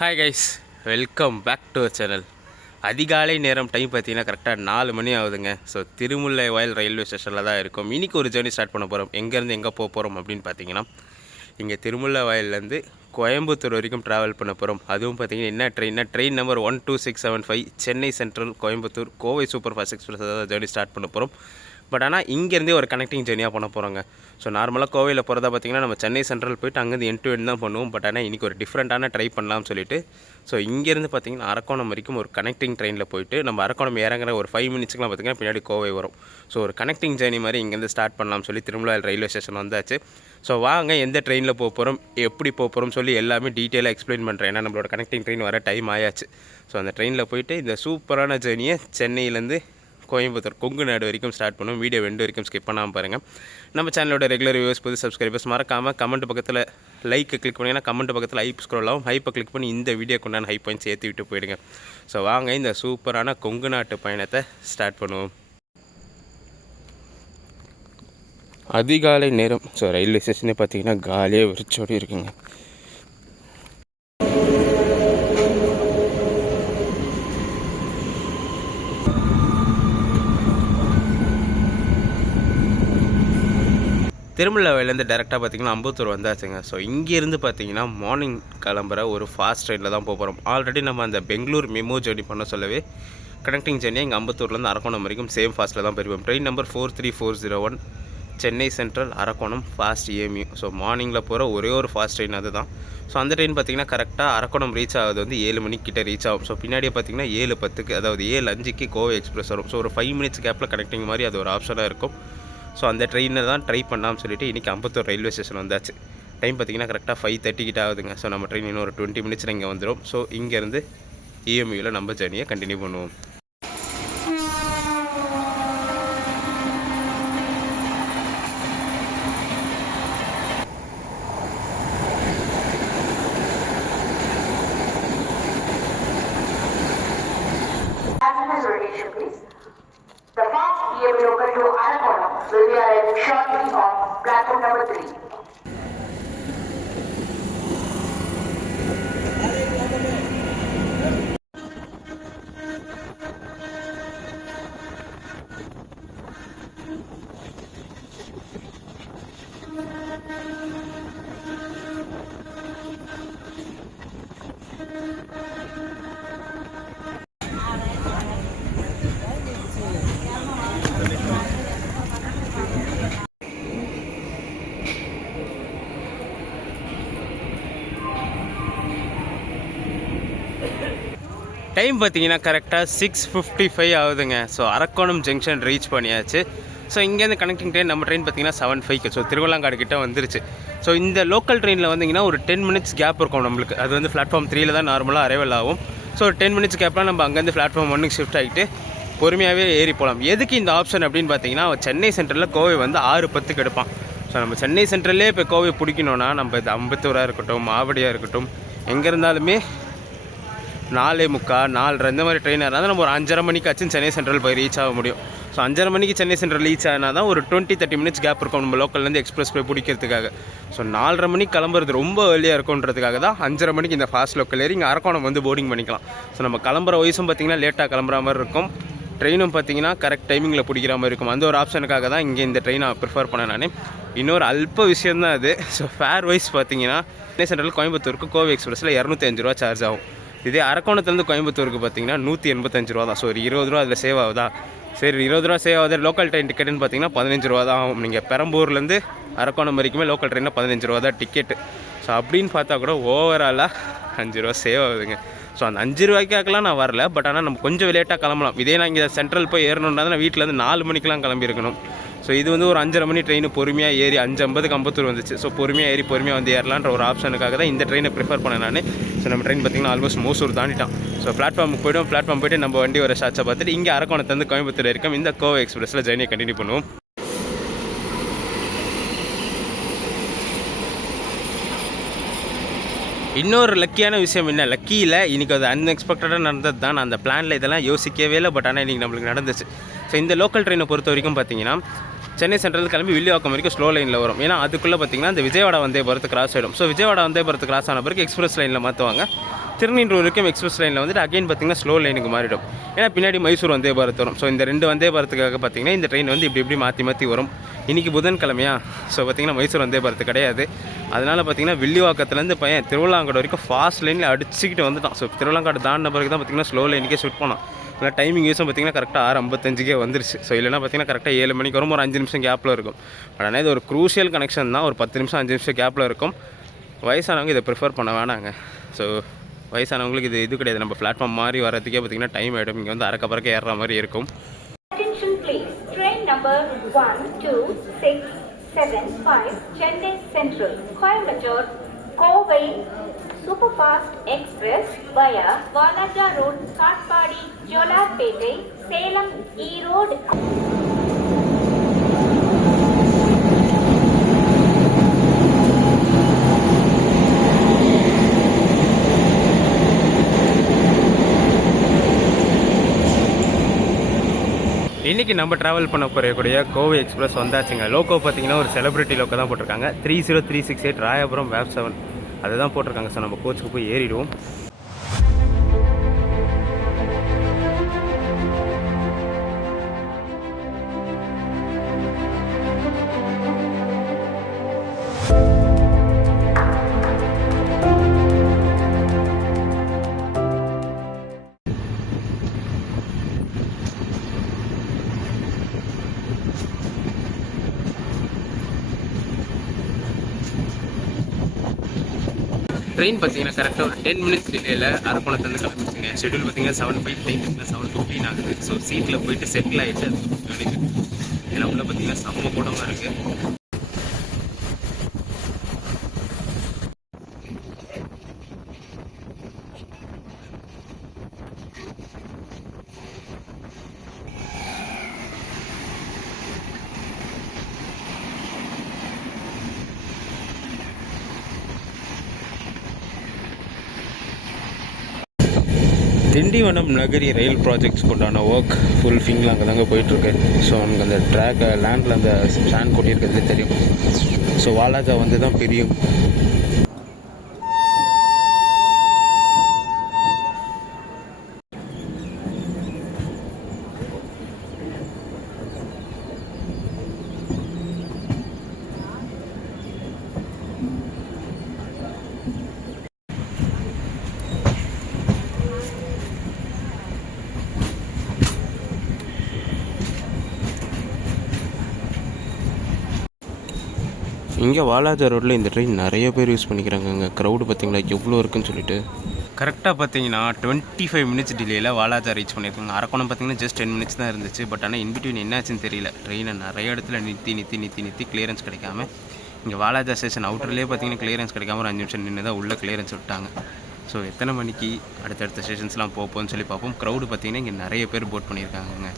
Hi guys welcome back to channel அதிகாலை நேரம் time பார்த்தீங்கன்னா கரெக்டாக நாலு மணி ஆகுதுங்க. ஸோ திருமுல்லை வயல் ரயில்வே ஸ்டேஷனில் தான் இருக்கும். இன்றைக்கி ஒரு ஜேர்னி ஸ்டார்ட் பண்ண போகிறோம் எங்கேருந்து எங்கே போக போகிறோம் அப்படின்னு பார்த்தீங்கன்னா இங்கே திருமுல்லை வயல்லேருந்து கோயம்புத்தூர் வரைக்கும் ட்ராவல் பண்ண போகிறோம் அதுவும் பார்த்தீங்கன்னா என்ன ட்ரெயின்னா train number one two six seven five Chennai central Coimbatore Kovai super fast express தான் ஜேர்னி ஸ்டார்ட் பண்ண போகிறோம் பட் ஆனால் இங்கேருந்தே ஒரு கனெக்டிங் ஜேர்னியாக பண்ண போகிறாங்க ஸோ நார்மலாக கோவையில் போகிறதா பார்த்தீங்கன்னா நம்ம சென்னை சென்ட்ரல் போயிட்டு அங்கேருந்து என் டு என் தான் பண்ணுவோம். பட் ஆனால் இன்றைக்கி ஒரு டிஃப்ரெண்ட்டான ட்ரை பண்ணலாம்னு சொல்லிட்டு ஸோ இங்கேருந்து பார்த்தீங்கன்னா அரக்கோணம் வரைக்கும் ஒரு கனெக்டிங் ட்ரெயினில் போயிட்டு நம்ம அரக்கோணம் இறங்குற ஒரு ஃபைவ் மினிட்ஸ்க்குலாம் பார்த்தீங்கன்னா பின்னாடி கோவை வரும். ஸோ ஒரு கனெக்டிங் ஜேர்னி மாதிரி இங்கேருந்து ஸ்டார்ட் பண்ணலாம்னு சொல்லி திருமலா ரயில்வே ஸ்டேஷன் வந்தாச்சு. ஸோ வாங்க எந்த ட்ரெயினில் போக போகிறோம் எப்படி போக போகிறோம் சொல்லி எல்லாமே டீட்டெயிலாக எக்ஸ்பிளைன் பண்ணுறேன் ஏன்னா நம்மளோட கனெக்டிங் ட்ரெயின் வர டைம் ஆயாச்சு. ஸோ அந்த ட்ரெயினில் போயிட்டு இந்த சூப்பரான ஜேர்னியை சென்னையிலேருந்து கோயம்புத்தூர் கொங்கு நாடு வரைக்கும் ஸ்டார்ட் பண்ணுவோம் வீடியோ ரெண்டு வரைக்கும் ஸ்கிப் பண்ணாமல் பாருங்கள் நம்ம சேனலோட ரெகுலர் வியூஸ் புது சப்ஸ்கிரைபர்ஸ் மறக்காமல் கமெண்ட் பக்கத்தில் லைக் கிளிக் பண்ணிங்கன்னா கமெண்ட் பக்கத்தில் ஹைப் ஸ்க்ரோல் ஆகும். ஹைப்பை கிளிக் பண்ணி இந்த வீடியோக்கு உண்டான ஹைப் பாயிண்ட்ஸ் ஏற்றி விட்டு போயிடுங்க. ஸோ வாங்க இந்த சூப்பரான கொங்கு நாட்டு பயணத்தை ஸ்டார்ட் பண்ணுவோம். அதிகாலை நேரம். ஸோ ரயில்வே ஸ்டேஷனே பார்த்தீங்கன்னா காலியாக விரிச்சோடி இருக்குங்க. திருமலாவிலேருந்து டேரெக்டாக பார்த்தீங்கன்னா அம்பத்தூர் வந்தாச்சுங்க. ஸோ இங்கேருந்து பார்த்தீங்கன்னா மார்னிங் கிளம்புற ஒரு ஃபாஸ்ட் ட்ரெயினில் தான் போக போகிறோம் ஆல்ரெடி நம்ம அந்த பெங்களூர் மெமோ ஜேர்னி பண்ண சொல்லவே கனெக்டிங் ஜேர்னி இங்கே அம்பத்தூர்லேருந்து அரக்கோணம் வரைக்கும் சேம் ஃபாஸ்ட்டில் தான் போயிருவோம் train number four three four zero one Chennai central Arakkonam fast EMU so மார்னிங்கில் போகிற ஒரே ஒரு ஃபாஸ்ட் ட்ரெயின் அது தான் ஸோ அந்த ட்ரெயின் பார்த்தீங்கன்னா கரெக்டாக அரக்கோணம் ரீச் ஆகுது வந்து ஏழு மணிக்கிட்ட ரீச் ஆகும். ஸோ பின்னாடியே பார்த்தீங்கன்னா ஏழு பத்துக்கு அதாவது ஏழு அஞ்சுக்கு கோவை எக்ஸ்பிரஸ் வரும். ஸோ ஒரு ஃபைவ் மினிட்ஸ் கேப்பில் கனெக்டிங் மாதிரி அது ஒரு ஆப்ஷனாக இருக்கும். ஸோ அந்த ட்ரெயினில் தான் ட்ரை பண்ணாமல் சொல்லிட்டு இன்றைக்கி அம்பத்தூர் ரயில்வே ஸ்டேஷன் வந்தாச்சு. டைம் பார்த்திங்கன்னா கரெக்டாக ஃபைவ் தேர்ட்டிக்கிட்ட ஆகுதுங்க. ஸோ நம்ம ட்ரெயின் இன்னும் ஒரு டுவெண்ட்டி மினிட்ஸில் இங்கே வந்துடும் ஸோ இங்கேருந்து இஎம்யூவில் நம்ம ஜேர்னியை கண்டினியூ பண்ணுவோம். We are Riviera Shortly of platform number three. Time பார்த்தீங்கன்னா கரெக்டாக சிக்ஸ் ஃபிஃப்டி ஃபைவ் ஆகுதுங்க. ஸோ அரக்கோணம் ஜங்ஷன் ரீச் பண்ணியாச்சு. ஸோ இங்கேருந்து கனெக்டிங் ட்ரெயின் நம்ம ட்ரெயின் பார்த்தீங்கன்னா செவன் ஃபைவ்க்கு ஸோ திருவள்ளாங்காடு கிட்டே வந்துருச்சு. ஸோ இந்த லோக்கல் ட்ரெயினில் வந்தீங்கன்னா ஒரு டென் மினிட்ஸ் கேப் இருக்கும் நம்மளுக்கு. அது வந்து பிளாட்ஃபார்ம் த்ரீல தான் நார்மலாக அரைவல் ஆகும். ஸோ ஒரு டென் மினிட்ஸ் கேப்லாம் நம்ம அங்கேருந்து பிளாட்ஃபார்ம் ஒன்றுக்கு ஷிஃப்ட் ஆகிட்டு பொறுமையாகவே ஏறி போகலாம். எதுக்கு இந்த ஆப்ஷன் அப்படின்னு பார்த்தீங்கன்னா சென்னை சென்ட்ரலில் கோவை வந்து ஆறு பத்துக்கு எடுப்பான். ஸோ நம்ம சென்னை சென்ட்ரல்லே இப்போ கோவை பிடிக்கணுன்னா நம்ம இது அம்பத்தூராக இருக்கட்டும் மாவடியாக இருக்கட்டும் எங்கே இருந்தாலுமே நாலே முக்கால் நாலரை இந்த மாதிரி ட்ரெயினாக இருந்தால் நம்ம ஒரு அஞ்சரை மணிக்காச்சும் சென்னை சென்ட்ரல் போய் ரீச் ஆக முடியும். ஸோ அஞ்சரை மணிக்கு சென்னை சென்ட்ரல் ரீச் ஆனால் தான் ஒரு டுவெண்ட்டி தேர்ட்டி மினிட்ஸ் கேப் இருக்கும் நம்ம லோக்கல்லேருந்து எக்ஸ்பிரஸ் போய் பிடிக்கிறதுக்காக. ஸோ நாலரை மணிக்கு கிளம்புறது ரொம்ப ஏர்லியாக இருக்குன்றதுக்காக தான் அஞ்சரை மணிக்கு இந்த ஃபாஸ்ட் லோக்கல் ஏறி இங்கே அரக்கோணம் வந்து போர்டிங் பண்ணிக்கலாம். ஸோ நம்ம கிளம்புற வயசும் பார்த்திங்கன்னா லேட்டாக கிளம்புற மாதிரி இருக்கும். ட்ரெயினும் பார்த்தீங்கன்னா கரெக்ட் டைமிங்கில் பிடிக்கிற மாதிரி இருக்கும். அந்த ஒரு ஆப்ஷனுக்காக தான் இங்கே இந்த ட்ரெயினை ப்ரிஃபர் பண்ணேன் நான். இன்னொரு அல்ப விஷயம் தான் அது. ஸோ ஃபேர் வைஸ் பார்த்தீங்கன்னா சென்னை சென்ட்ரல் கோயம்புத்தூருக்கு கோவை எக்ஸ்பிரஸில் இரநூத்தி அஞ்சு ரூபா சார்ஜ் ஆகும். இதே அரக்கோணத்துலேருந்து கோயம்புத்தூருக்கு பார்த்தீங்கன்னா நூற்றி எண்பத்தஞ்சு ரூபா தான். ஸோ ஒரு இருபது ரூபா அதில் சேவ் ஆகுதா? சரி இருபது ரூபா சேவ் ஆகுது. லோக்கல் ட்ரெயின் டிக்கெட்டுன்னு பார்த்தீங்கன்னா பதினஞ்சு ரூபா தான் ஆகும். நீங்கள் பெரம்பூர்லேருந்து அரக்கோணம் வரைக்குமே லோக்கல் ட்ரெயினில் பதினஞ்சு ரூபா தான் டிக்கெட்டு ஸோ அப்படின்னு பார்த்தா கூட ஓவராலாக அஞ்சு ரூபா சேவ் ஆகுதுங்க. ஸோ அந்த அஞ்சு ரூபாய்க்காக்கெல்லாம் நான் வரல. பட் ஆனால் நம்ம கொஞ்சம் லேட்டாக கிளம்பலாம். இதே நான் இங்கே சென்ட்ரல் போய் ஏறணுன்னா நான் வீட்டிலேருந்து நாலு மணிக்கெலாம் கிளம்பியிருக்கணும். ஸோ இது வந்து ஒரு அஞ்சரை மணி ட்ரெயின் பொறுமையாக ஏறி அஞ்சு ஐம்பதுக்கு ஐம்பத்தூர் வந்துச்சு. ஸோ பொறுமையாக ஏறி பொறுமையாக வந்து ஏறலான்ற ஒரு ஆப்ஷனுக்காக தான் இந்த ட்ரெயினை ப்ரிஃபர் பண்ணேன் நான். ஸோ நம்ம ட்ரெயின் பார்த்திங்கன்னா ஆல்மோஸ்ட் மோசூர் தாண்டிட்டான் ஸோ பிளாட்ஃபார்முக்கு போய்டும். பிளாட்ஃபார்ம் போய்ட்டு நம்ம வண்டி ஒரு ஷாட்சை பார்த்துட்டு இங்கே அரக்கோணத்துலேருந்து கோயம்புத்தூர் இருக்கும் இந்த கோவை எக்ஸ்பிரஸில் ஜர்னியை கண்டினியூ பண்ணுவோம். இன்னொரு லக்கியான விஷயம் என்ன? லக்கியில் இன்றைக்கி அது அன்எக்ஸ்பெக்டடாக நடந்தது தான். அந்த பிளானில் இதெல்லாம் யோசிக்கவே இல்லை பட் ஆனால் இன்றைக்கி நம்மளுக்கு நடந்துச்சு. ஸோ இந்த லோக்கல் ட்ரெயினை பொறுத்த வரைக்கும் பார்த்தீங்கன்னா சென்னை சென்ட்ரல் கிளம்பி வில்லிவாக்கம் வரைக்கும் ஸ்லோ லைனில் வரும். ஏன்னா அதுக்குள்ளே பார்த்தீங்கன்னா இந்த விஜயவாடா வந்தே போகிறது கிராஸ் ஆகிடும் ஸோ விஜயவாடா வந்தே போகிறது கிராஸ் ஆன பிறகு எக்ஸ்பிரஸ் லைனில் மாற்றுவாங்க திருநீன்றூர் வரைக்கும் எக்ஸ்பிரஸ் லைனில் வந்துட்டு அகைன் பார்த்தீங்கன்னா ஸ்லோ லைனுக்கு மாறிடும். ஏன்னா பின்னாடி மைசூர் வந்தே பாரத் வரும். ஸோ இந்த ரெண்டு வந்தே பாரத்துக்காக பார்த்தீங்கன்னா இந்த ட்ரெயின் வந்து இப்படி இப்படி மாற்றி மாற்றி வரும். இன்றைக்கி புதன்கிழமையா? ஸோ பார்த்தீங்கன்னா மைசூர் வந்தே பாரத் கிடையாது. அதனால் பார்த்தீங்கன்னா வில்லிவாக்கத்துலேருந்து பையன் திருவிழாங்காடு வரைக்கும் ஃபாஸ்ட் லைனில் அடிச்சுக்கிட்டு வந்துட்டான். ஸோ திருவிழாங்காடு தாண்டின பிறகு தான் பார்த்தீங்கன்னா ஸ்லோ லைனுக்கே ஷிஃப்ட் பண்ணான். ஆனால் டைமிங் யூஸும் பார்த்தீங்கன்னா கரெக்டாக ஆறு ஐம்பத்தஞ்சுக்கே வந்துருச்சு. ஸோ இல்லைனா பார்த்தீங்கன்னா கரெக்டாக ஏழு மணிக்கு வரும் ஒரு அஞ்சு நிமிஷம் கேப்பில் இருக்கும். பட் ஆனால் இது ஒரு க்ரூஷியல் கனெக்ஷன் தான். ஒரு பத்து நிமிஷம் அஞ்சு நிமிஷம் கேப்பில் இருக்கும். வயசானவங்க இதை ப்ரிஃபர் பண்ண வேணாங்க. ஸோ வயசானவங்களுக்கு இது இது கிடையாது. நம்ம பிளாட்ஃபார்ம் மாதிரி வரதுக்கே பார்த்தீங்கன்னா டைம் ஆகிடும் இங்கே வந்து அறக்க பறக்க ஏறுற மாதிரி இருக்கும். Attention 1, 2, 6, 7, 5, Chennai Central, Coimbatore, Kovai, இன்றைக்கி நம்ம ட்ராவல் பண்ண போகக்கூடிய கோவை எக்ஸ்பிரஸ் வந்தாச்சுங்க. லோக்கோ பார்த்தீங்கன்னா ஒரு செலிபிரிட்டி லோக்கோ தான் போட்டிருக்காங்க. Three zero three six eight Royapuram vape seven அதுதான் போட்டிருக்காங்க. ஸோ நம்ம கோச்சுக்கு போய் ஏறிடுவோம். ட்ரெயின் பார்த்தீங்கன்னா கரெக்டாக ஒரு டென் மினிட்ஸ் டிலேயில் அரக்கோணத்துலேருந்து கிளம்பிச்சுங்க ஷெட்யூல் பார்த்தீங்கன்னா seven five time seven fifteen ஆகுது. ஸோ சீட்டில் போயிட்டு செட்டில் ஆகிட்டு ஏன்னா உள்ள பார்த்தீங்கன்னா செம்ம கூடமாக இருக்குது திண்டிவனம் நகரி ரயில் ப்ராஜெக்ட்ஸ்க்குண்டான ஒர்க் ஃபுல் ஃபிங்கில் அங்கே தாங்க போயிட்டுருக்கு. ஸோ எனக்கு அந்த ட்ராக் லேண்டில் அந்த ஸ்டாண்ட் கொட்டியிருக்கிறதுலே தெரியும். ஸோ வாலாஜா வந்து தான் பிரியும். இங்கே வாலாஜா ரோட்டில் இந்த ட்ரெயின் நிறைய பேர் யூஸ் பண்ணிக்கிறாங்கங்க. க்ரௌடு பார்த்தீங்களா எவ்வளோ இருக்குன்னு சொல்லிட்டு. கரெக்டாக பார்த்தீங்கன்னா டுவெண்ட்டி ஃபைவ் மினிட்ஸ் டிலேயில் வாலாஜா ரீச் பண்ணியிருக்காங்க. அரக்கோணம் பார்த்தீங்கன்னா ஜஸ்ட் டென் மினிட்ஸ் தான் இருந்துச்சு. பட் ஆனால் இன்பிட்வீன் என்னாச்சுன்னு தெரியல. ட்ரெயினை நிறைய இடத்துல நிறுத்தி நிறுத்தி நிறுத்தி நிறுத்தி கிளியரன்ஸ் கிடைக்காம இங்கே வாலாஜா ஸ்டேஷன் அவுட்டர்லேயே பார்த்தீங்கன்னா கிளியரன்ஸ் கிடைக்காம ஒரு அஞ்சு நிமிஷம் நின்று தான் உள்ளே கிளியரன்ஸ் விட்டாங்க. ஸோ எத்தனை மணிக்கு அடுத்தடுத்த ஸ்டேஷன்ஸ்லாம் போப்போம்னு சொல்லி பார்ப்போம். க்ரௌடு பார்த்தீங்கன்னா இங்கே நிறைய பேர் போட் பண்ணியிருக்காங்கங்க.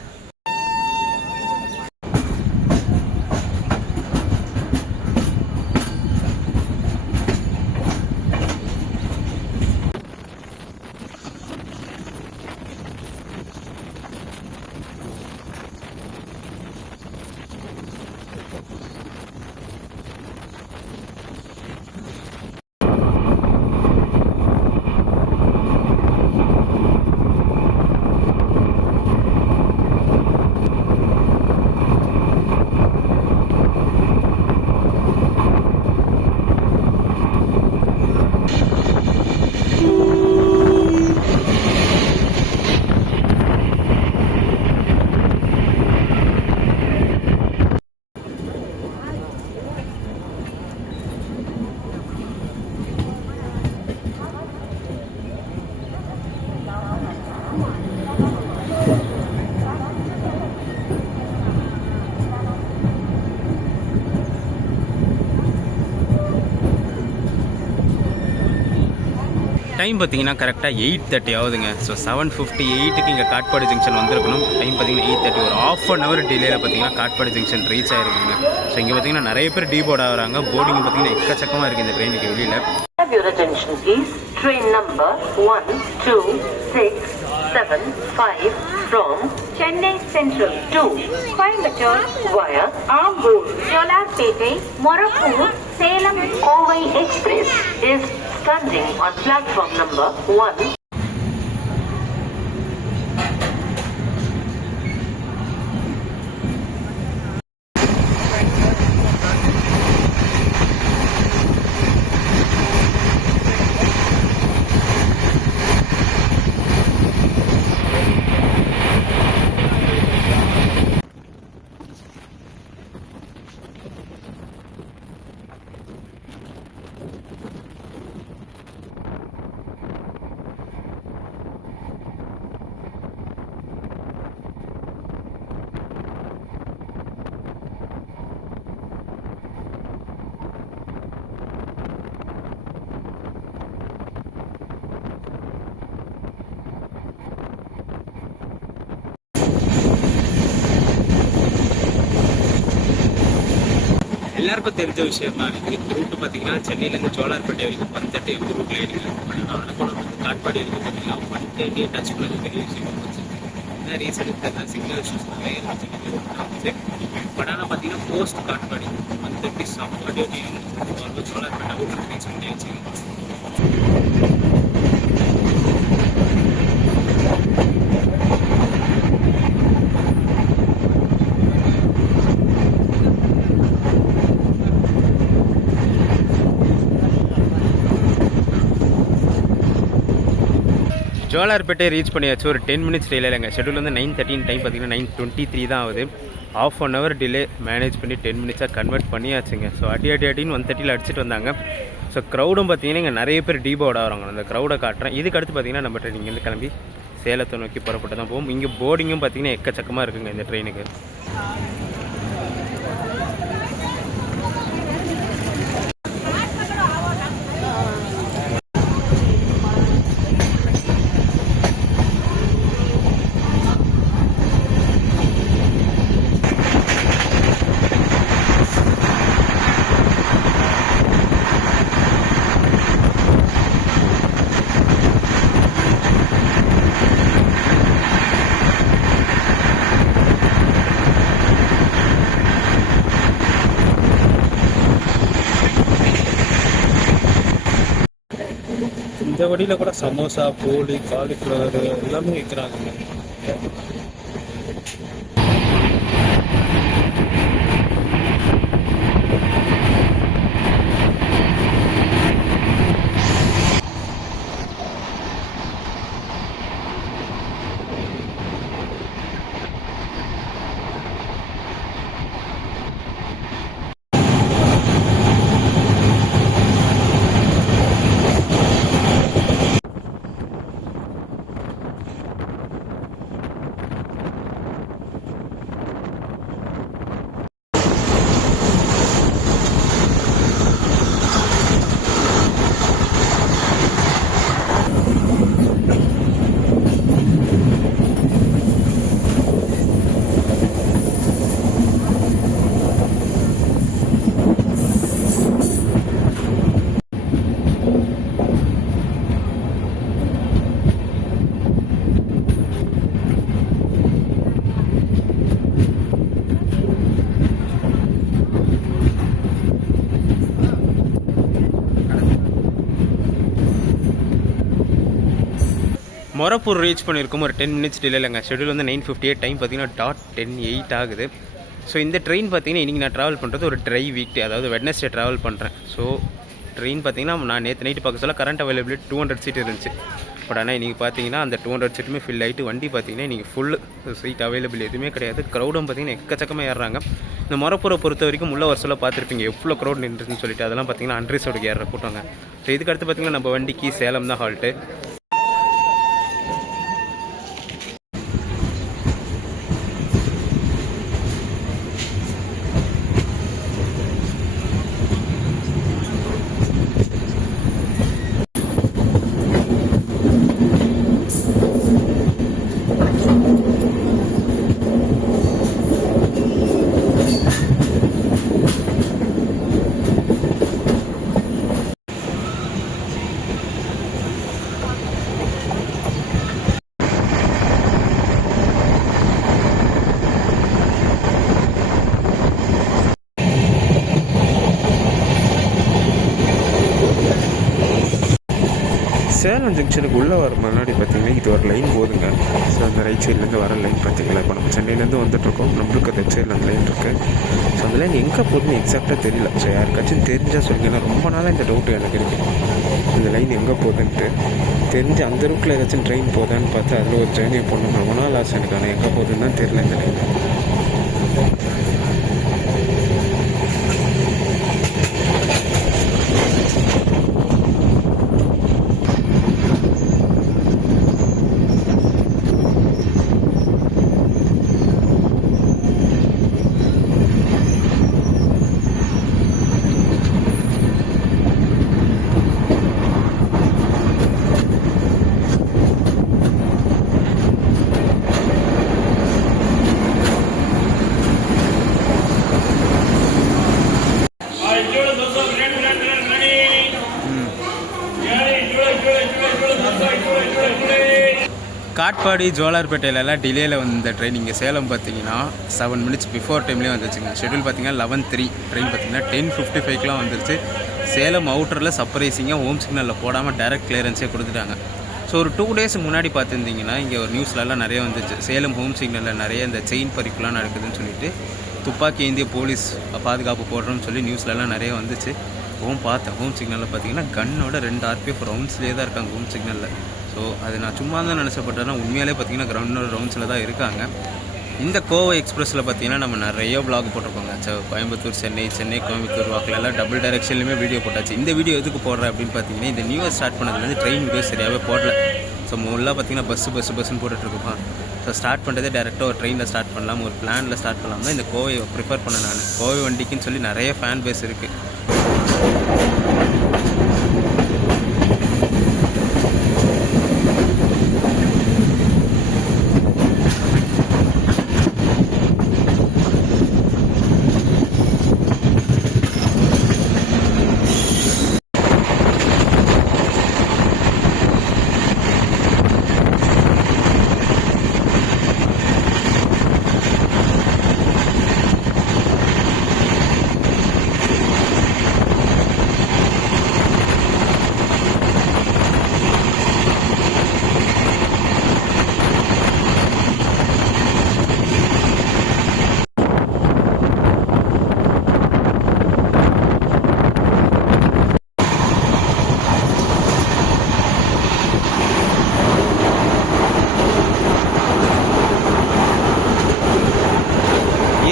டைம் பார்த்தீங்கன்னா கரெக்டாக எயிட் தேர்ட்டி ஆகுதுங்க. ஸோ செவன் ஃபிஃப்டி எயிட்டுக்கு இங்கே காட்பாடி ஜங்ஷன் வந்திருக்கணும். டைம் பார்த்தீங்கன்னா எயிட் தேர்ட்டி ஒரு ஆஃப் அன் ஹவர் டிலேயில் பார்த்தீங்கன்னா காட்பாடி ஜங்ஷன் ரீச் ஆகிருக்குங்க ஸோ இங்கே பார்த்தீங்கன்னா நிறைய பேர் டீ போர்ட் ஆகிறாங்க. போர்டிங் பார்த்தீங்கன்னா எக்கச்சக்கமாக இருக்குது இந்த ட்ரெயினுக்கு வெளியில். Have your attention, please. Train number 1, 2, 6, 7, 5 from Chennai Central, to Coimbatore, via Ambur. Jolarpete, Morapur, Salem, Kovai Express is standing on platform number 1. எல்லாருக்கும் தெரிஞ்ச விஷயம் தான். எனக்கு ரூட்டு பார்த்தீங்கன்னா சென்னையிலேருந்து சோழார்பேட்டை வரைக்கும் ஒன் தேர்ட்டி வந்து ரூட்டில் எடுக்கலாம் பட் வந்து காட்பாடி வரைக்கும் பார்த்தீங்கன்னா ஒன் தேர்ட்டியை டச் பண்ணது பெரிய விஷயம் ஏன்னா ரீசெண்ட் தெரியல சிக்னல் இஷ்யூஸ் நிறைய இருந்துச்சு பட் ஆனால் பார்த்தீங்கன்னா போஸ்ட் காட்பாடி ஒன் தேர்ட்டி சாப்பாடு டியூட்டி சோழார்பேட்டை ரூட்டில் ரீச் பண்ணியாச்சு. ஜோலார்பேட்டை ரீச் பண்ணியாச்சு. ஒரு டென் மினிட்ஸ் டிலே இல்லைங்க. ஷெடியூல் வந்து நைன் தேர்ட்டின் டைம் பார்த்தீங்கன்னா நைன் டுவெண்ட்டி த்ரீ தான் ஆகுது. Half an hour delay manage பண்ணி டென் மினிட்ஸாக கன்வெர்ட் பண்ணியாச்சுங்க. ஸோ அடி அடி அடின்னு ஒன் தேர்ட்டியில் அடிச்சிட்டு வந்தாங்க. ஸோ க்ரௌடும் பார்த்தீங்கன்னா இங்கே நிறைய பேர் டீபோட வராங்க அந்த க்ரௌடை காட்டுறேன். இதுக்கு அடுத்து பார்த்தீங்கன்னா நம்ம ட்ரெயின் இங்கேருந்து கிளம்பி சேலத்தை நோக்கி புறப்பட்டு தான் போவோம். இங்கே போர்டிங்கும் பார்த்தீங்கன்னா எக்கச்சக்கமாக இருக்குங்க இந்த ட்ரெயினுக்கு இந்த கூட சமோசா போலி காலிஃப்ளவர் எல்லாமே விற்கிறாங்க மொரப்பூர் ரீச் பண்ணியிருக்கோம் ஒரு டென் மினிட்ஸ் டிலே இல்லைங்க. ஷெடியூல் வந்து நைன் ஃபிஃப்டி எயிட் டைம் பார்த்தீங்கன்னா டாட் டென் எயிட் ஆகுது. ஸோ இந்த ட்ரெயின் பார்த்தீங்கன்னா இன்றைக்கி நான் ட்ராவல் பண்ணுறது ஒரு ட்ரை வீக் டே அதாவது வெட்னஸ்டே ட்ராவல் பண்ணுறேன் ஸோ ட்ரெயின் பார்த்தீங்கன்னா நான் நேற்று நைட்டு பார்க்க சொல்ல current availability two hundred seat இருந்துச்சு. பட் ஆனால் இன்றைக்கி பார்த்தீங்கன்னா அந்த டூ ஹண்ட்ரட் சீட்டுமே ஃபில் ஆகிட்டு வண்டி பார்த்தீங்கன்னா இன்றைக்கி ஃபுல் சீட் அவைலபிள் எதுவுமே கிடையாது. க்ரௌடும் பார்த்தீங்கன்னா எக்கச்சக்கமாக ஏறுறாங்க. இந்த மொரப்பூரை பொறுத்த வரைக்கும் உள்ள வருஷத்தில் பார்த்துருப்பீங்க. எவ்வளோ க்ரௌட் நின்றுச்சுன்னு சொல்லிட்டு அதெல்லாம் பார்த்தீங்கன்னா அன்ரிசோடுக்கு ஏற கூட்டங்க. ஸோ இதுக்கு அடுத்து பார்த்தீங்கன்னா நம்ம வண்டிக்கு சேலம் தான் ஹால்ட்டு சேலம் ஜங்ஷனுக்கு உள்ளே வர முன்னாடி பார்த்தீங்கன்னா இது ஒரு லைன் போதுங்க. ஸோ அந்த ரைட் சைட்லேருந்து வர லைன் பார்த்தீங்களா? இப்போ நம்ம சென்னையிலேருந்து வந்துட்டுருக்கோம் நம்மளுக்கு லெஃப்ட் சைடில் அந்த லைன் இருக்குது ஸோ அந்த லைன் எங்கே போகுதுன்னு எக்ஸாக்டாக தெரியல. ஸோ யாருக்காச்சும் தெரிஞ்சால் சொல்லுங்கன்னா ரொம்ப நாளாக இந்த டவுட்டு எனக்கு இருக்குது இந்த லைன் எங்கே போகுதுன்ட்டு. தெரிஞ்சு அந்த ரூட்டில் ஏதாச்சும் ட்ரெயின் போதான்னு பார்த்து அதில் ஒரு ஜேர்னி போடணும் ரொம்ப நாள் ஆசை எனக்கு. ஆனால் எங்கே போகுதுன்னு தான் தெரியல இந்த லைன் காட்பாடி ஜோலார்பேட்டையிலலாம் டிலேயில் வந்த ட்ரெயின் இங்கே சேலம் பார்த்தீங்கன்னா செவன் மினிட்ஸ் பிஃபோர் டைம்லேயே வந்துச்சுங்க. ஷெட்யூல் பார்த்தீங்கன்னா லெவன் த்ரீ ட்ரெயின் பார்த்தீங்கன்னா டென் ஃபிஃப்டி ஃபைவ்க்குலாம் வந்துருச்சு. சேலம் அவுட்டரில் சர்ப்ரைசிங்காக ஹோம் சிக்னலில் போடாமல் டேரக்ட் கிளியரன்ஸே கொடுத்துட்டாங்க. ஸோ ஒரு டூ டேஸ் முன்னாடி பார்த்துருந்தீங்கன்னா இங்கே ஒரு நியூஸ்லலாம் நிறைய வந்துச்சு. சேலம் ஹோம் சிக்னலில் நிறைய இந்த செயின் பறிப்புலாம் நடக்குதுன்னு சொல்லிட்டு துப்பாக்கி ஏந்திய போலீஸ் பாதுகாப்பு போடுறோம்னு சொல்லி நியூஸ்லலாம் நிறைய வந்துச்சு. ஹோம் பார்த்தேன் ஹோம் சிக்னலில் பார்த்தீங்கன்னா கன்னோட ரெண்டு ஆர்பிஎஃப் ரவுண்ட்ஸ்லேயே தான் இருக்காங்க ஹோம் சிக்னலில் ஸோ அது நான் சும்மா தான் நினச்சப்பட்டேன்னா உண்மையாலே பார்த்தீங்கன்னா கிரவுண்டோட ரவுண்ட்ஸில் தான் இருக்காங்க. இந்த கோவை எக்ஸ்பிரஸில் பார்த்தீங்கன்னா நம்ம நிறைய vlog போட்டிருக்கோங்க. ஸோ கோயம்புத்தூர் சென்னை சென்னை கோயம்புத்தூர் வாக்கில் எல்லாம் டபுள் டைரக்ஷன்லையுமே வீடியோ போட்டாச்சு. இந்த வீடியோ எதுக்கு போடுறேன் அப்படின்னு பார்த்தீங்கன்னா இந்த நியூ ஸ்டார்ட் பண்ணதுலேருந்து ட்ரெயின் வீடியோ சரியாகவே போடல. ஸோ முல்லாக பார்த்தீங்கன்னா பஸ்ஸு பஸ்ஸு பஸ்ஸுன்னு போட்டுட்ருக்கோம் ஸோ ஸ்டார்ட் பண்ணுறதே டேரெக்டாக ஒரு ட்ரெயினில் ஸ்டார்ட் பண்ணலாம். ஒரு பிளானில் ஸ்டார்ட் பண்ணலாம். தான் இந்த கோவையை ப்ரிஃபர் பண்ண நான். கோவை வண்டிக்குன்னு சொல்லி நிறைய ஃபேன் பேஸ் இருக்குது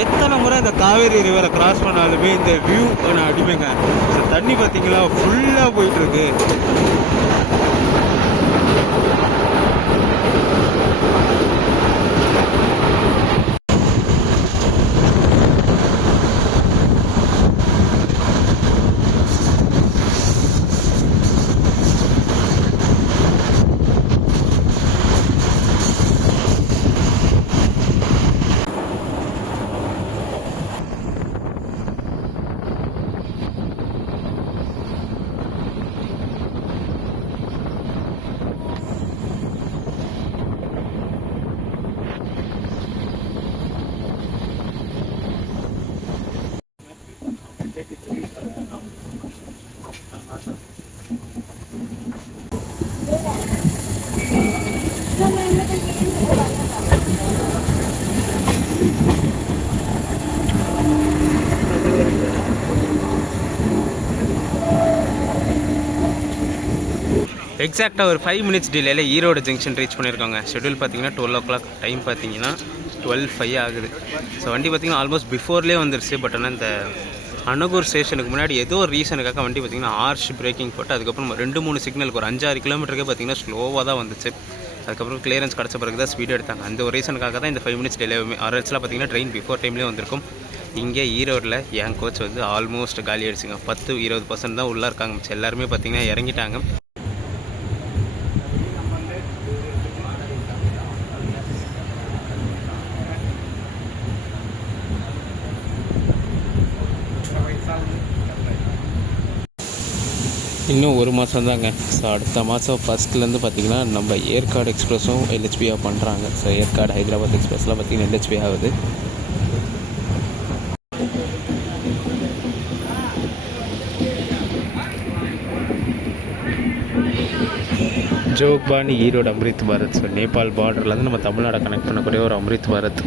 எத்தனை முறை இந்த காவேரி ரிவரை கிராஸ் பண்ணாலுமே இந்த வியூ நான் அடிமைங்க இந்த தண்ணி பார்த்தீங்களா ஃபுல்லாக போயிட்டு இருக்கு எக்ஸாக்டாக ஒரு ஃபைவ் மினிட்ஸ் டிலேயில் ஈரோடு ஜங்ஷன் ரீச் பண்ணியிருக்காங்க ஷெட்யூல் பார்த்தீங்கன்னா டுவெல் ஓ கிளாக் டைம் பார்த்தீங்கன்னா டுவெல் ஃபைவ் ஆகுது. ஸோ வண்டி பார்த்திங்கன்னா ஆல்மோஸ்ட் பிஃபோர்லேயே வந்துருச்சு. பட் ஆனால் இந்த அனகூர் ஸ்டேஷனுக்கு முன்னாடி ஏதோ ஒரு ரீசனுக்காக வண்டி பார்த்தீங்கன்னா ஆர்ஷ் பிரேக்கிங் போட்டு அதுக்கப்புறம் ரெண்டு மூணு சிக்னலுக்கு ஒரு அஞ்சாறு கிலோமீட்டருக்கே பார்த்தீங்கன்னா ஸ்லோவாக தான் வந்துச்சு. அதுக்கப்புறம் கிளியரன்ஸ் கிடச்ச பிறகு தான் ஸ்பீடு எடுத்தாங்க. அந்த ஒரு ரீசனுக்காக தான் இந்த ஃபைவ் மினிட்ஸ் டிலேவுமே ஆர்எல்ஸ்லாம் பார்த்தீங்கன்னா ட்ரெயின் பிஃபோர் டைம்லேயே வந்திருக்கும். இங்கே ஈரோடில் என் கோச் வந்து ஆல்மோஸ்ட் காலி ஆயிடுச்சுங்க. பத்து இருபது பர்சன்ட் தான் உள்ளே இருக்காங்க. மிச்சம் எல்லாருமே பார்த்திங்கன்னா இறங்கிட்டாங்க. இன்னும் ஒரு மாதம் தாங்க. ஸோ அடுத்த மாதம் ஃபஸ்ட்லேருந்து பார்த்தீங்கன்னா நம்ம ஏற்காடு எக்ஸ்பிரஸும் எல்ஹெச்பியாக பண்ணுறாங்க ஸோ ஏற்காடு ஹைதராபாத் எக்ஸ்பிரஸ்லாம் பார்த்தீங்கன்னா எல்ஹெச்பி ஆகுது. ஜோக்பான் ஈரோடு அம்ரித் பாரத். ஸோ நேபாள் பார்டர்லேருந்து நம்ம தமிழ்நாடை கனெக்ட் பண்ணக்கூடிய ஒரு Amrit Bharat.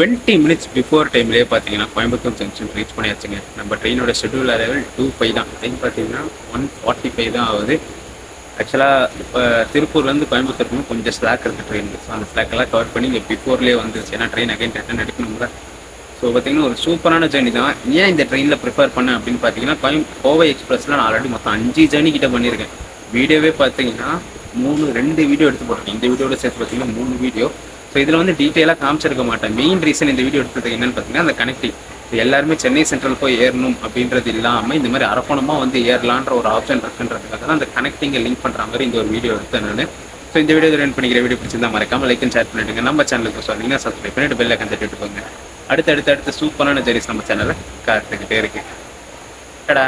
Twenty minutes before டைம்லேயே பார்த்தீங்கன்னா கோயம்புத்தூர் ஜங்ஷன் ரீச் பண்ணியாச்சுங்க. நம்ம ட்ரெயினோட ஷெட்யூல் லெவல் டூ ஃபைவ் தான். டைம் பார்த்தீங்கன்னா ஒன் ஃபார்ட்டி ஃபைவ் தான் ஆகுது. ஆக்சுவலாக இப்போ திருப்பூர்லேருந்து கோயம்புத்தூருக்கு கொஞ்சம் ஸ்லாக் இருக்குது ட்ரெயின் ஸோ அந்த ஸ்லாக்கெல்லாம் கவர் பண்ணி இங்கே பிஃபோர்லேயே வந்துருச்சு. ஏன்னா ட்ரெயின் அகைன் ரிட்டன் எடுக்கணும்ல ஸோ பார்த்தீங்கன்னா ஒரு சூப்பரான ஜேர்னி தான். ஏன் இந்த ட்ரெயினில் ப்ரிஃபர் பண்ணேன் அப்படின்னு பார்த்தீங்கன்னா கோயம் கோவை எக்ஸ்பிரஸில் நான் ஆல்ரெடி மொத்தம் அஞ்சு ஜேர்னி கிட்ட பண்ணியிருக்கேன். வீடியோவே பார்த்தீங்கன்னா மூணு ரெண்டு வீடியோ எடுத்து போட்டிருக்கேன். இந்த வீடியோட சேர்த்து பார்த்தீங்கன்னா மூணு வீடியோ ஸோ இதில் வந்து டீட்டெயிலாக காமிச்சிருக்க மாட்டேன். மெயின் ரீசன் இந்த வீடியோ எடுத்ததுக்கு என்னன்னு பார்த்தீங்கன்னா அந்த கனெக்டிங் எல்லாருமே சென்னை சென்ட்ரல் போய் ஏறணும் அப்படின்றது இல்லாமல் இந்த மாதிரி அரப்பணமாக வந்து ஏறலான்ற ஒரு ஆப்ஷன் இருக்குன்றதுக்காக தான் அந்த கனெக்டிங்கை லிங்க் பண்ணுற மாதிரி இந்த ஒரு வீடியோ எடுத்தேன் நான். ஸோ இந்த வீடியோ ரெண்ட் பண்ணிக்கிற வீடியோ பிடிச்சிருந்தா மறக்காம லைக் அண்ட் ஷேர் பண்ணிவிடுங்க நம்ம சேனலுக்கு சொன்னீங்கன்னா சப்ஸ்கிரைப் பண்ணிட்டு பெல்லை ஐக்கன் தட்டிட்டு போங்க அடுத்து அடுத்து அடுத்து சூப்பரான ஜெரிஸ் நம்ம சேனலில் காத்துக்கிட்டே இருக்கு. கடா